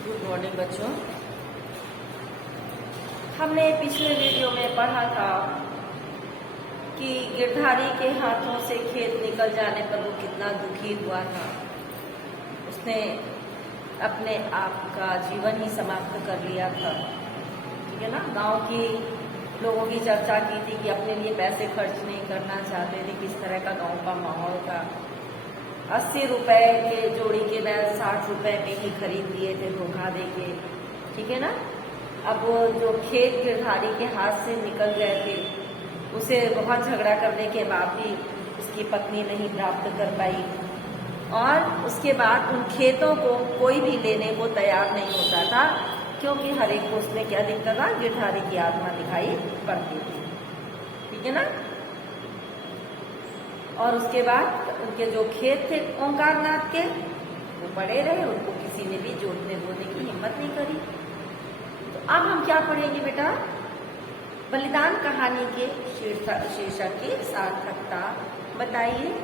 Good morning बच्चों। हमने पिछले वीडियो में पढ़ा था कि गिरधारी के हाथों से खेत निकल जाने पर वो कितना दुखी हुआ था। उसने अपने आप का जीवन ही समाप्त कर लिया था। ठीक है ना। गांव की लोगों की चर्चा की थी कि अपने लिए पैसे खर्च नहीं करना चाहते थे। किस तरह का गांव का माहौल था। 80 रुपए के जोड़ी के बैल 60 रुपए में ही खरीद दिए थे धोखा देके। ठीक है ना। अब वो जो खेत गिरधारी के हाथ से निकल गए थे, उसे बहुत झगड़ा करने के बाद भी उसकी पत्नी नहीं प्राप्त कर पाई और उसके बाद उन खेतों को कोई भी लेने को तैयार नहीं होता था, क्योंकि हर एक को उसमें क्या दिखता था, गिरधारी की आत्मा दिखाई पड़ती थी। ठीक है ना। और उसके बाद उनके जो खेत थे ओंकारनाथ के, वो पड़े रहे, उनको किसी ने भी जोतने बोने की हिम्मत नहीं करी। तो अब हम क्या पढ़ेंगे बेटा, बलिदान कहानी के शीर्षक की सार्थकता बताइए,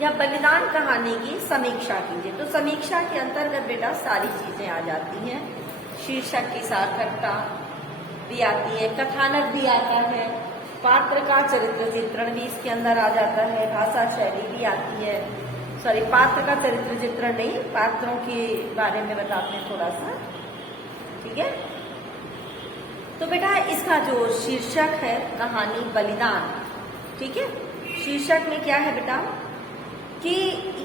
या बलिदान कहानी की समीक्षा कीजिए। तो समीक्षा के अंतर्गत बेटा सारी चीजें आ जाती हैं। शीर्षक की सार्थकता भी आती है, कथानक भी आता है, पात्र का चरित्र चित्रण भी इसके अंदर आ जाता है, भाषा शैली भी आती है। सॉरी, पात्र का चरित्र चित्रण नहीं, पात्रों के बारे में बताते हैं थोड़ा सा। ठीक है। तो बेटा इसका जो शीर्षक है कहानी बलिदान, ठीक है, शीर्षक में क्या है बेटा कि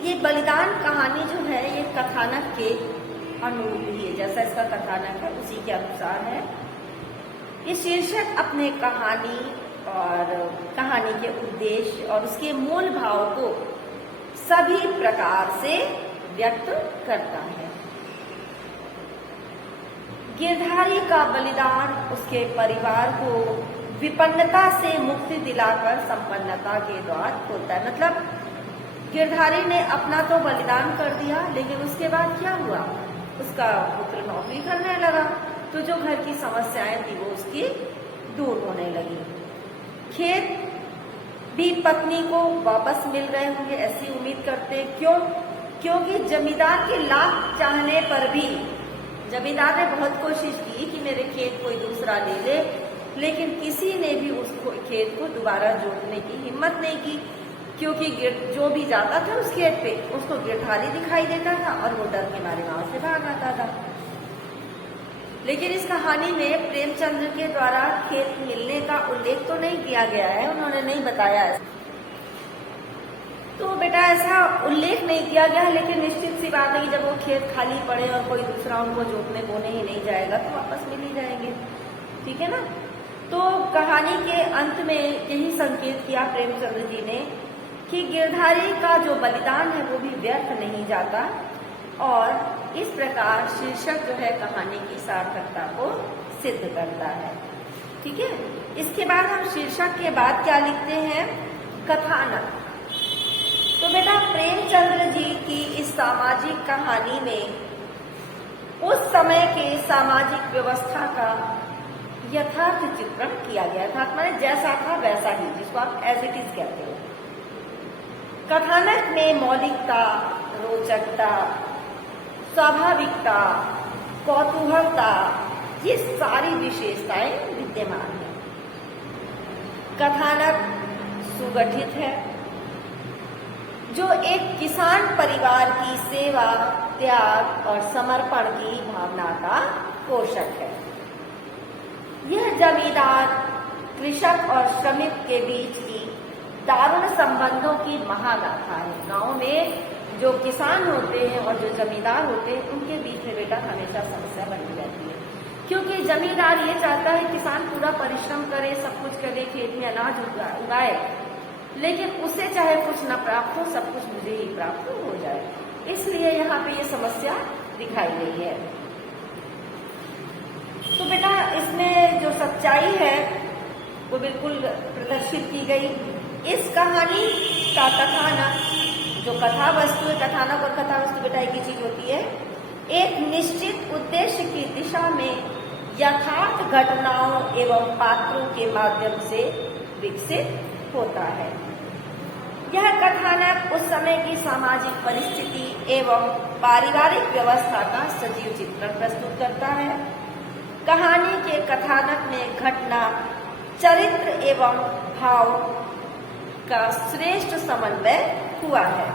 ये बलिदान कहानी जो है ये कथानक के अनुरूप ही है, जैसा इसका कथानक है उसी के अनुसार है। ये शीर्षक अपने कहानी और कहानी के उद्देश्य और उसके मूल भाव को सभी प्रकार से व्यक्त करता है। गिरधारी का बलिदान उसके परिवार को विपन्नता से मुक्ति दिलाकर संपन्नता के द्वार खोलता है। मतलब गिरधारी ने अपना तो बलिदान कर दिया, लेकिन उसके बाद क्या हुआ, उसका पुत्र नौकरी करने लगा, तो जो घर की समस्याएं थी वो उसकी दूर होने लगी। खेत भी पत्नी को वापस मिल रहे होंगे ऐसी उम्मीद करते। क्यों? क्योंकि जमींदार के लाभ चाहने पर भी जमींदार ने बहुत कोशिश की कि मेरे खेत कोई दूसरा ले ले, लेकिन किसी ने भी उस खेत को दोबारा जोतने की हिम्मत नहीं की, क्योंकि जो भी जाता था उस खेत पे उसको गिरधारी दिखाई देता था और वो डर के मारे वहां से भाग आता था। लेकिन इस कहानी में प्रेमचंद्र के द्वारा खेत मिलने का उल्लेख तो नहीं किया गया है, उन्होंने नहीं बताया है। तो बेटा ऐसा उल्लेख नहीं किया गया है, लेकिन निश्चित सी बात है कि जब वो खेत खाली पड़े और कोई दूसरा उनको जोतने बोने ही नहीं जाएगा तो वापस मिल ही जाएंगे। ठीक है ना। तो कहानी के अंत में यही संकेत किया प्रेमचंद्र जी ने कि गिरधारी का जो बलिदान है वो भी व्यर्थ नहीं जाता, और इस प्रकार शीर्षक जो है कहानी की सार्थकता को सिद्ध करता है। ठीक है। इसके बाद हम शीर्षक के बाद क्या लिखते हैं, कथानक। तो बेटा प्रेमचंद्र जी की इस सामाजिक कहानी में उस समय के सामाजिक व्यवस्था का यथार्थ चित्रण किया गया था, माने जैसा था वैसा ही, जिसको आप एज इट इज कहते हो। कथानक में मौलिकता, रोचकता, स्वाभाविकता, कौतूहलता, ये सारी विशेषताएं विद्यमान है। कथानक सुगठित है, जो एक किसान परिवार की सेवा, त्याग और समर्पण की भावना का पोषक है। यह जमींदार, कृषक और श्रमिक के बीच की दारुण संबंधों की महागाथा है। गांव में जो किसान होते हैं और जो जमींदार होते हैं उनके बीच में बेटा हमेशा समस्या बनी रहती है, क्योंकि जमींदार ये चाहता है किसान पूरा परिश्रम करे, सब कुछ करे, खेत में अनाज उगाए, लेकिन उसे चाहे कुछ न प्राप्त हो, सब कुछ मुझे ही प्राप्त हो जाए। इसलिए यहाँ पे ये समस्या दिखाई गई है। तो बेटा इसमें जो सच्चाई है वो बिल्कुल प्रदर्शित की गई। इस कहानी का कथानक, जो कथा वस्तु है, कथानक और कथा वस्तु बेटा एक ही चीज होती है, एक निश्चित उद्देश्य की दिशा में यथार्थ घटनाओं एवं पात्रों के माध्यम से विकसित होता है। यह कथानक उस समय की सामाजिक परिस्थिति एवं पारिवारिक व्यवस्था का सजीव चित्रण प्रस्तुत करता है। कहानी के कथानक में घटना, चरित्र एवं भाव का श्रेष्ठ समन्वय हुआ है।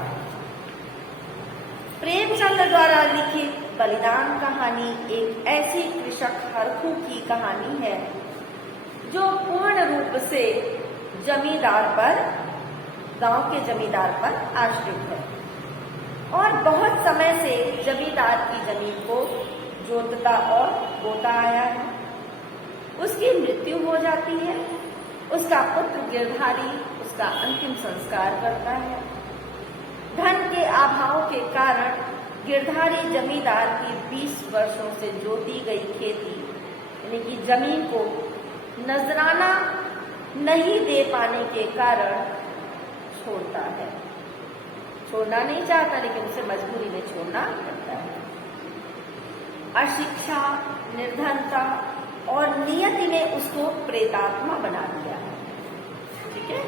प्रेमचंद द्वारा लिखित बलिदान कहानी एक ऐसी कृषक हरखू की कहानी है जो पूर्ण रूप से जमींदार पर, गांव के जमींदार पर आश्रित है और बहुत समय से जमींदार की जमीन को जोतता और बोता आया है। उसकी मृत्यु हो जाती है, उसका पुत्र गिरधारी उसका अंतिम संस्कार करता है। धन के अभाव के कारण गिरधारी जमींदार की 20 वर्षों से जोती गई खेती यानी कि जमीन को नजराना नहीं दे पाने के कारण छोड़ता है। छोड़ना नहीं चाहता लेकिन उसे मजबूरी में छोड़ना पड़ता है। अशिक्षा, निर्धनता और नियति ने उसको प्रेतात्मा बना दिया है। ठीक है,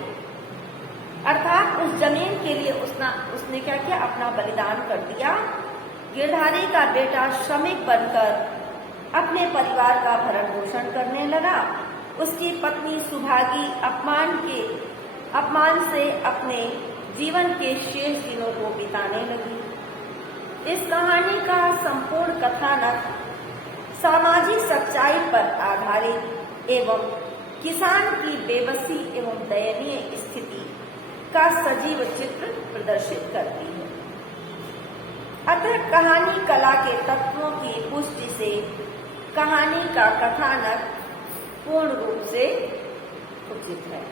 अर्थात उस जमीन के लिए उसने क्या किया, अपना बलिदान कर दिया। गिरधारी का बेटा श्रमिक बनकर अपने परिवार का भरण पोषण करने लगा। उसकी पत्नी सुभागी अपमान से अपने जीवन के शेष दिनों को बिताने लगी। इस कहानी का संपूर्ण कथानक सामाजिक सच्चाई पर आधारित एवं किसान की बेबसी एवं दयनीय स्थिति का सजीव चित्र प्रदर्शित करती है। अतः कहानी कला के तत्वों की पुष्टि से कहानी का कथानक पूर्ण रूप से उचित है।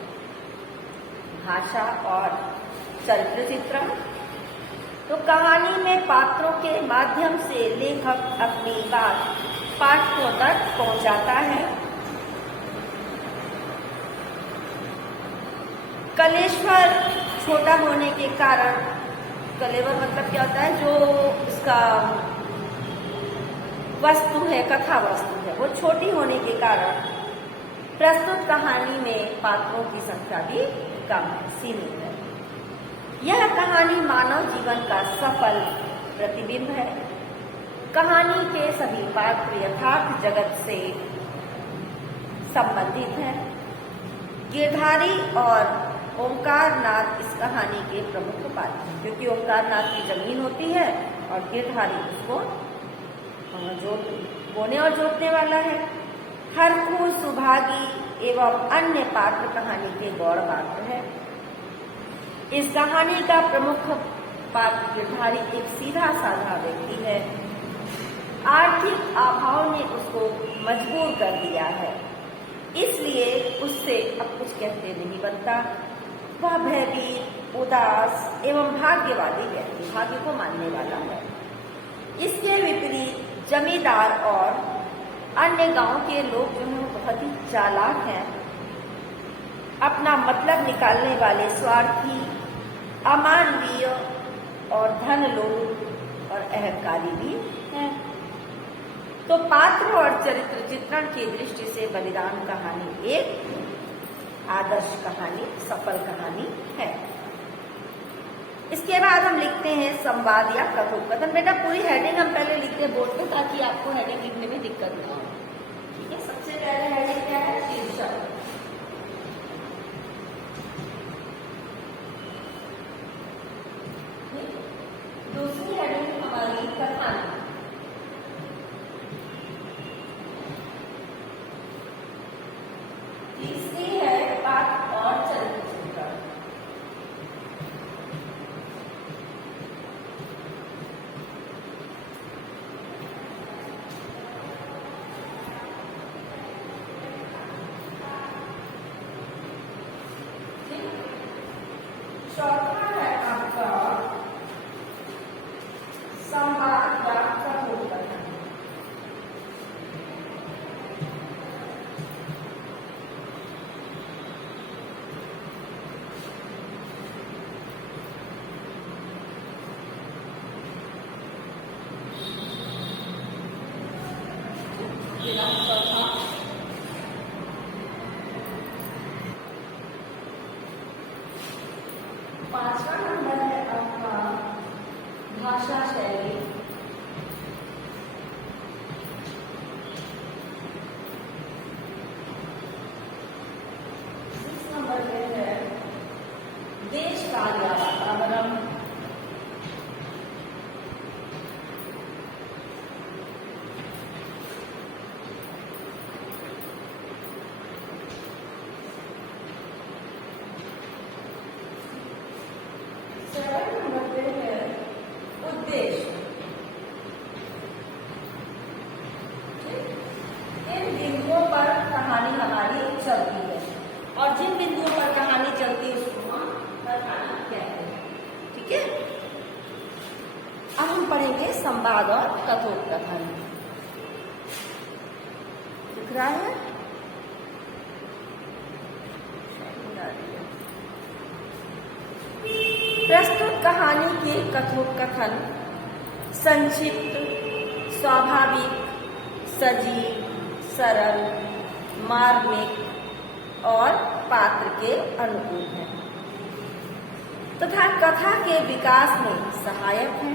भाषा और चरित्र चित्रण, तो कहानी में पात्रों के माध्यम से लेखक अपनी बात पाठकों तक पहुंचाता है। कलेश्वर छोटा होने के कारण, कलेवर मतलब क्या होता है, जो उसका वस्तु है, कथा वस्तु है, वो छोटी होने के कारण प्रस्तुत कहानी में पात्रों की संख्या भी कम है, सीमित है। यह कहानी मानव जीवन का सफल प्रतिबिंब है। कहानी के सभी पात्र यथार्थ जगत से संबंधित हैं। गिरधारी और ओंकारनाथ इस कहानी के प्रमुख पात्र हैं, क्योंकि ओंकारनाथ की जमीन होती है और गिरधारी उसको बोने और जोतने वाला है। हरखू, सुभागी एवं अन्य पात्र कहानी के गौड़ पात्र हैं। इस कहानी का प्रमुख पात्र गिरधारी एक सीधा साधा व्यक्ति है। आर्थिक अभाव ने उसको मजबूर कर दिया है, इसलिए उससे अब कुछ कहते नहीं बनता। वह भयभीत, उदास एवं भाग्यवादी व्यक्ति, भाग्य को मानने वाला है। इसके विपरीत जमींदार और अन्य गांव के लोग जो हैं वो बहुत ही चालाक हैं, अपना मतलब निकालने वाले, स्वार्थी, अमानवीय और धन लोभ और अहंकारी भी हैं। तो पात्र और चरित्र चित्रण की दृष्टि से बलिदान कहानी एक आदर्श कहानी, सफल कहानी है। इसके बाद हम लिखते हैं संवाद या कथोपकथन। बेटा पूरी हेडिंग हम पहले लिखते हैं बोर्ड पे, ताकि आपको हेडिंग लिखने में दिक्कत ना हो। ठीक है, सबसे पहले हेडिंग क्या है, शीर्षक। दूसरी हेडिंग हमारी कथानक। तीसरी है पात्र और चरित्र चित्रण। चौथा है आपका संवाद या कथोपकथन। पांचवा संवाद और कथोपकथन। दिख रहा है? प्रस्तुत कहानी के कथोपकथन संक्षिप्त, स्वाभाविक, सजीव, सरल, मार्मिक और पात्र के अनुकूल है तथा कथा के विकास में सहायक है।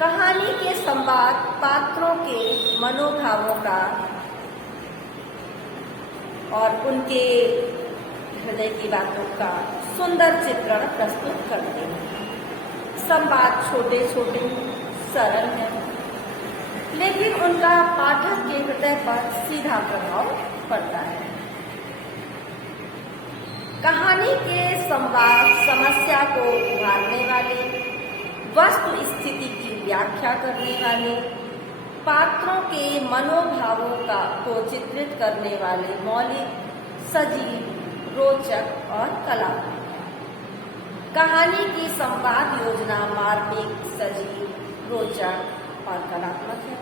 कहानी के संवाद पात्रों के मनोभावों का और उनके हृदय की बातों का सुंदर चित्रण प्रस्तुत करते हैं। संवाद छोटे छोटे सरल है, लेकिन उनका पाठक के हृदय पर सीधा प्रभाव पड़ता है। कहानी के संवाद समस्या को उभारने वाले, वस्तु स्थिति की व्याख्या करने वाले, पात्रों के मनोभावों को चित्रित करने वाले मौलिक, सजीव, रोचक और कलात्मक। कहानी की संवाद योजना मार्मिक, सजीव, रोचक और कलात्मक है।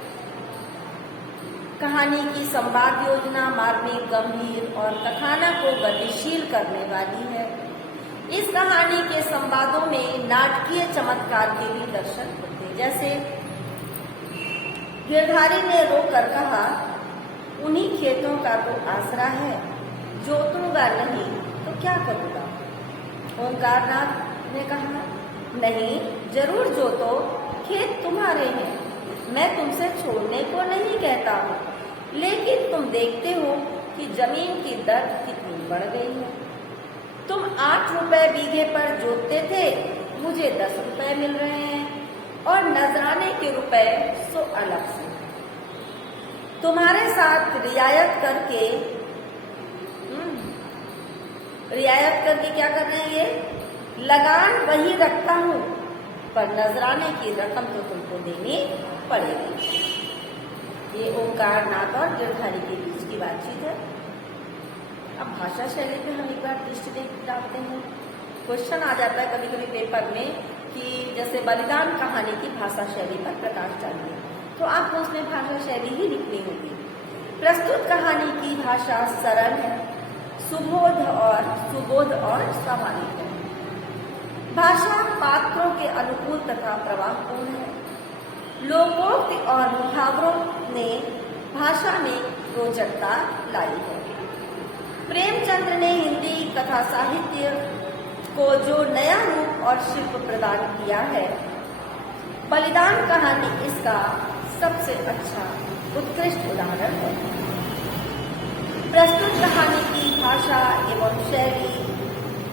कहानी की संवाद योजना मार्मिक, गंभीर और कथानक को गतिशील करने वाली है। इस कहानी के संवादों में नाटकीय चमत्कार के भी दर्शन होते हैं। जैसे गिरधारी ने रोकर कहा, उन्हीं खेतों का तो आसरा है, जोतूंगा नहीं तो क्या करूंगा। ओंकारनाथ ने कहा, नहीं, जरूर जोतो, खेत तुम्हारे हैं, मैं तुमसे छोड़ने को नहीं कहता हूँ, लेकिन तुम देखते हो कि जमीन की दर कितनी बढ़ गई है। तुम 8 रुपए बीघे पर जोतते थे, मुझे 10 रुपए मिल रहे हैं और नजराने के रुपए सो अलग से। तुम्हारे साथ रियायत करके क्या कर रहे हैं ये, लगान वही रखता हूँ, पर नजराने की रकम तो तुमको देनी पड़ेगी। ये ओंकारनाथ और गिरधारी के बीच की बातचीत है। अब भाषा शैली पे हम एक बार दृष्टि डालते हैं। क्वेश्चन आ जाता है कभी कभी पेपर में कि जैसे बलिदान कहानी की भाषा शैली पर प्रकाश डालिए, तो आपको उसमें भाषा शैली ही लिखनी होगी। प्रस्तुत कहानी की भाषा सरल है, सुबोध और स्वाभाविक है। भाषा पात्रों के अनुकूल तथा प्रवाहपूर्ण है। लोकोक्ति और मुहावरों ने भाषा में रोचकता लाई है। प्रेमचंद्र ने हिंदी कथा साहित्य को जो नया रूप और शिल्प प्रदान किया है, बलिदान कहानी इसका सबसे अच्छा उत्कृष्ट उदाहरण है। प्रस्तुत कहानी की भाषा एवं शैली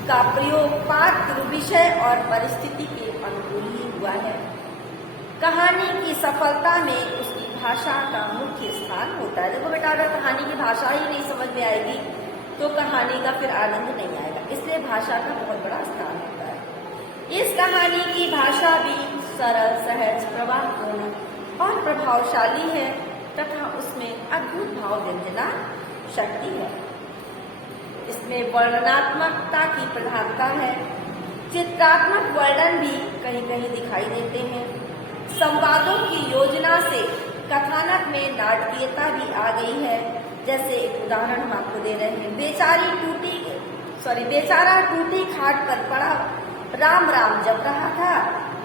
का प्रयोग पात्र, विषय और परिस्थिति के अनुकूल ही हुआ है। कहानी की सफलता में उसकी भाषा का मुख्य स्थान होता है। देखो बेटा, अगर कहानी की भाषा ही नहीं समझ में आएगी तो कहानी का फिर आनंद नहीं आएगा, इसलिए भाषा का बहुत बड़ा स्थान होता है। इस कहानी की भाषा भी सरल, सहज, प्रवाहपूर्ण और प्रभावशाली है तथा उसमें अद्भुत भाव व्यंजना शक्ति है। इसमें वर्णनात्मकता की प्रधानता है। चित्रात्मक वर्णन भी कहीं कहीं दिखाई देते हैं। संवादों की योजना से कथानक में नाटकीयता भी आ गई है। जैसे एक उदाहरण हम आपको दे रहे हैं। बेचारा टूटी खाट पर पड़ा राम राम जप रहा था।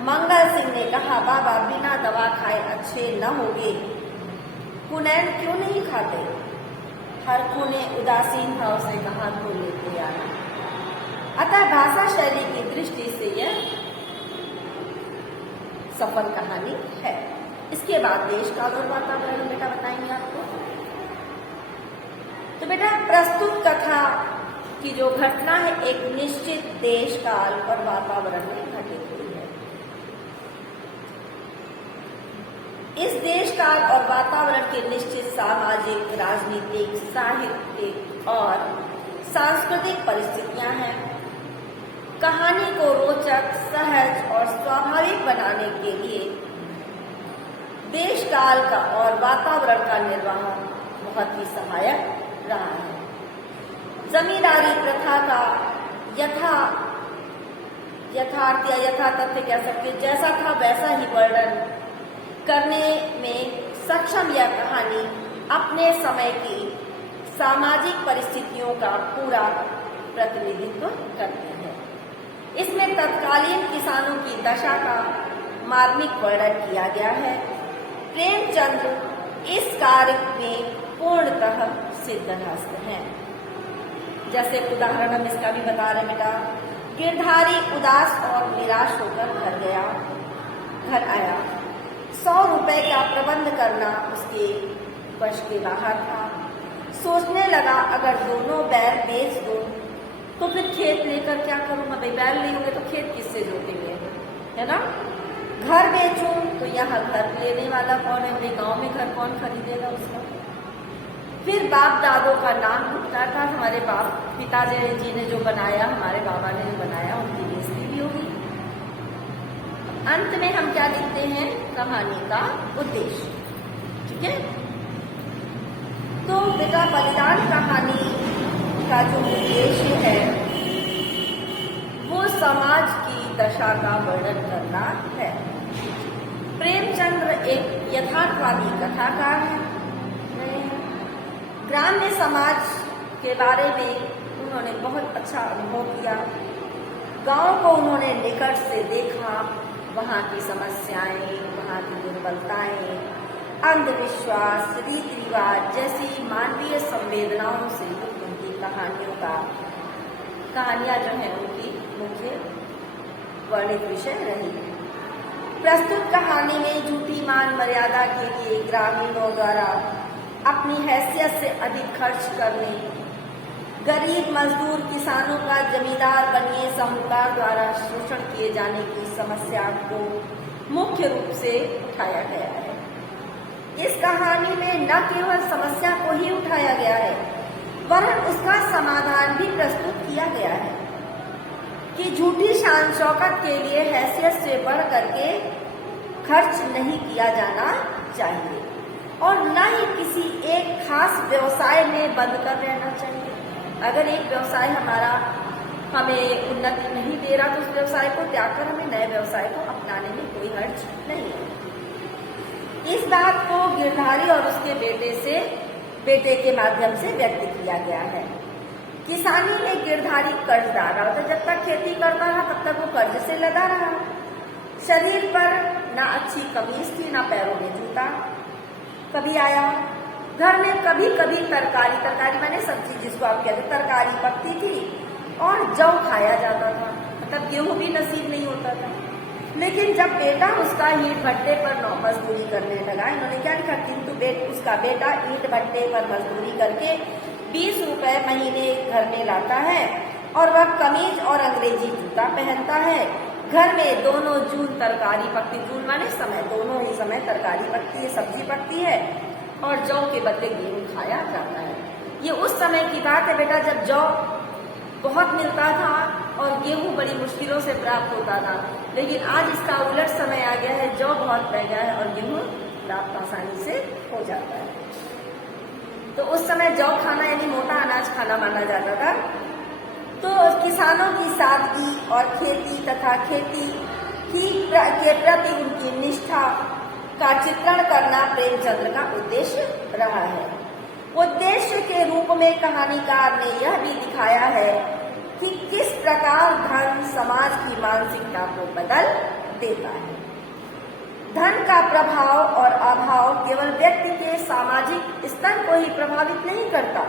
मंगल सिंह ने कहा, बाबा बिना दवा खाए अच्छे न होगे, कुनैन क्यों नहीं खाते। हरखू ने उदासीन भाव से कहा, तो लेते आना। अतः भाषा शैली की दृष्टि से यह सफल कहानी है। इसके बाद देश काल और वातावरण बेटा बताएंगे आपको। तो बेटा, प्रस्तुत कथा की जो घटना है एक निश्चित देश काल और वातावरण में घटित हुई है। इस देश काल और वातावरण के निश्चित सामाजिक, राजनीतिक, साहित्यिक और सांस्कृतिक परिस्थितियां हैं। कहानी को रोचक, सहज और स्वाभाविक बनाने के लिए देश काल का और वातावरण का निर्वहन बहुत ही सहायक रहा है। जमींदारी प्रथा का यथार्थ या यथा तथ्य कह सकते, जैसा था वैसा ही वर्णन करने में सक्षम यह कहानी अपने समय की सामाजिक परिस्थितियों का पूरा प्रतिनिधित्व करती है। इसमें तत्कालीन किसानों की दशा का मार्मिक वर्णन किया गया है। प्रेमचंद्र इस कार्य में पूर्णतः सिद्धहस्त हैं। जैसे उदाहरण हम इसका भी बता रहे बेटा, गिरधारी उदास और निराश होकर घर आया। 100 रुपए का प्रबंध करना उसके वश के बाहर था। सोचने लगा, अगर दोनों बैल बेच दूं तो फिर खेत लेकर क्या करूंगा? भाई बैल नहीं होंगे तो खेत किससे जोतेंगे, है ना? घर बेचूं तो यहाँ घर लेने वाला कौन है? मेरे गांव में घर कौन खरीदेगा उसका? फिर बाप दादों का नाम उठता था। हमारे पिताजी ने जो बनाया, हमारे बाबा ने जो बनाया, उनकी बेइज्जती भी होगी। अंत में हम क्या लिखते हैं? कहानी का उद्देश्य। ठीक है, तो बेटा बलिदान कहानी का जो उद्देश्य है वो समाज की दशा का वर्णन करना है। प्रेमचंद्र एक यथार्थवादी कथाकार है। ग्राम्य समाज के बारे में उन्होंने बहुत अच्छा अनुभव किया। गांव को उन्होंने निकट से देखा, वहाँ की समस्याएं, वहाँ की दुर्बलताएं, अंधविश्वास, रीति रिवाज जैसी मानवीय संवेदनाओं से युक्त उनकी कहानियां जो है उनकी मुख्य वर्णित विषय रही। प्रस्तुत कहानी में झूठी मान मर्यादा के लिए ग्रामीणों द्वारा अपनी हैसियत से अधिक खर्च करने, गरीब मजदूर किसानों का जमींदार बनिए साहूकार द्वारा शोषण किए जाने की समस्या को मुख्य रूप से उठाया गया है। इस कहानी में न केवल समस्या को ही उठाया गया है, वरन उसका समाधान भी प्रस्तुत किया गया है कि झूठी शान शौकत के लिए हैसियत से बढ़ करके खर्च नहीं किया जाना चाहिए और न ही किसी एक खास व्यवसाय में बंद कर रहना चाहिए। अगर एक व्यवसाय हमारा हमें उन्नति नहीं दे रहा तो उस व्यवसाय को त्याग कर हमें नए व्यवसाय को अपनाने में कोई हर्ज नहीं है। इस बात को गिरधारी और उसके बेटे के माध्यम से व्यक्त किया गया है। किसानी में गिरधारी कर्जदार रहा था। जब तक खेती करता रहा तब तक वो कर्ज से लदा रहा। शरीर पर ना अच्छी कमीज थी, ना पैरों में जूता कभी आया। घर में कभी कभी तरकारी माने सब्जी जिसको आप कहते तरकारी पकती थी और जौ खाया जाता था, मतलब गेहूं भी नसीब नहीं होता था। लेकिन जब बेटा उसका ईंट भट्टे पर मजदूरी करने लगा, इन्होंने क्या लिखा, किंतु उसका बेटा ईंट भट्टे पर मजदूरी करके 20 रुपए महीने घर में लाता है और वह कमीज और अंग्रेजी जूता पहनता है। घर में दोनों जून तरकारी पकती, जून माने समय, दोनों ही समय तरकारी पकती है, सब्जी पकती है और जौ के बदले गेहूं खाया जाता है। ये उस समय की बात है बेटा जब जौ बहुत मिलता था और गेहूं बड़ी मुश्किलों से प्राप्त होता था। लेकिन आज इसका उलट समय आ गया है, जौ बहुत महंगा है और गेहूं प्राप्त आसानी से हो जाता है। तो उस समय जौ खाना यानी मोटा अनाज खाना माना जाता था। तो किसानों की सादगी और खेती तथा खेती के प्रति उनकी निष्ठा का चित्रण करना प्रेमचंद्र का उद्देश्य रहा है। उद्देश्य के रूप में कहानीकार ने यह भी दिखाया है कि किस प्रकार धन समाज की मानसिकता को बदल देता है। धन का प्रभाव और अभाव केवल व्यक्ति के सामाजिक स्तर को ही प्रभावित नहीं करता,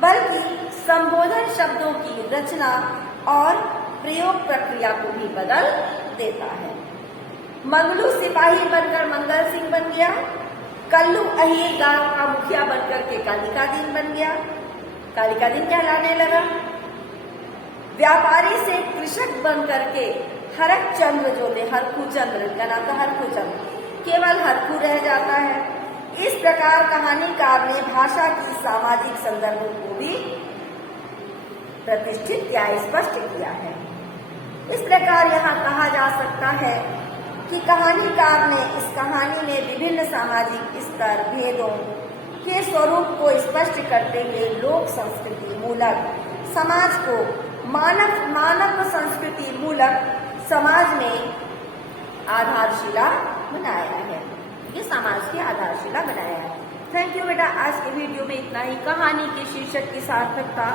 बल्कि संबोधन शब्दों की रचना और प्रयोग प्रक्रिया को भी बदल देता है। मंगलू सिपाही बनकर मंगल सिंह बन गया, कल्लू अहीर गांव का मुखिया बनकर के कालिकादीन बन गया, कालिकादीन कहलाने लगा। व्यापारी से कृषक बनकर के हरक चंद्र जो थे, हरखू चंद्र का नाम था हरखू चंद्र, केवल हरखू रह जाता है। इस प्रकार कहानीकार ने भाषा की सामाजिक संदर्भों को भी प्रतिष्ठित या स्पष्ट किया है। इस प्रकार यहाँ कहा जा सकता है कि कहानीकार ने इस कहानी में विभिन्न सामाजिक स्तर भेदों के स्वरूप को स्पष्ट करते हुए लोक संस्कृति मूलक समाज को मानव संस्कृति मूलक समाज में आधारशिला बनाया है। ये समाज की आधारशिला बनाया है। थैंक यू बेटा। आज के वीडियो में इतना ही। कहानी के शीर्षक की सार्थकता,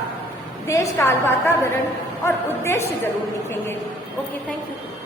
देश काल, वातावरण और उद्देश्य जरूर लिखेंगे। Okay, thank you.